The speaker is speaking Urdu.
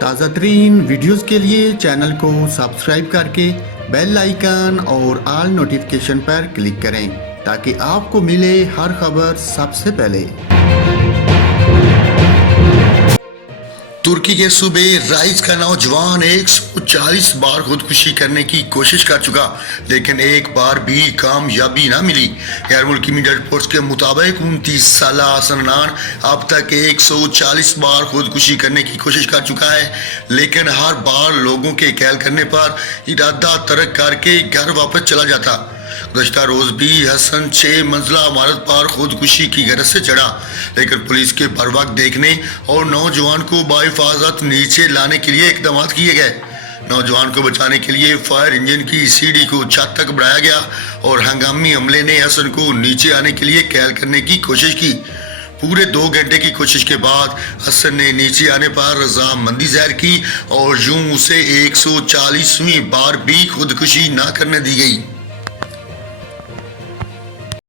تازہ ترین ویڈیوز کے لیے چینل کو سبسکرائب کر کے بیل آئیکن اور آل نوٹیفیکیشن پر کلک کریں تاکہ آپ کو ملے ہر خبر سب سے پہلے۔ ترکی کے صوبے رائز کا نوجوان 140 بار خودکشی کرنے کی کوشش کر چکا لیکن ایک بار بھی کامیابی نہ ملی۔ غیر ملکی میڈیا رپورٹس کے مطابق 29 سالہ حسنان اب تک 140 بار خودکشی کرنے کی کوشش کر چکا ہے لیکن ہر بار لوگوں کے کہل کرنے پر ارادہ ترک کر کے گھر واپس چلا جاتا۔ گزشتہ روز بھی حسن 6 منزلہ عمارت پر خودکشی کی غرض سے چڑھا لیکن پولیس کے بروقت دیکھنے اور نوجوان کو بحفاظت نیچے لانے کے لیے اقدامات کیے گئے۔ نوجوان کو بچانے کے لیے فائر انجن کی سیڑھی کو چھت تک بڑھایا گیا اور ہنگامی عملے نے حسن کو نیچے آنے کے لیے کہل کرنے کی کوشش کی۔ پورے 2 گھنٹے کی کوشش کے بعد حسن نے نیچے آنے پر رضامندی ظاہر کی اور یوں اسے 140ویں بار بھی خودکشی نہ کرنے دی گئی۔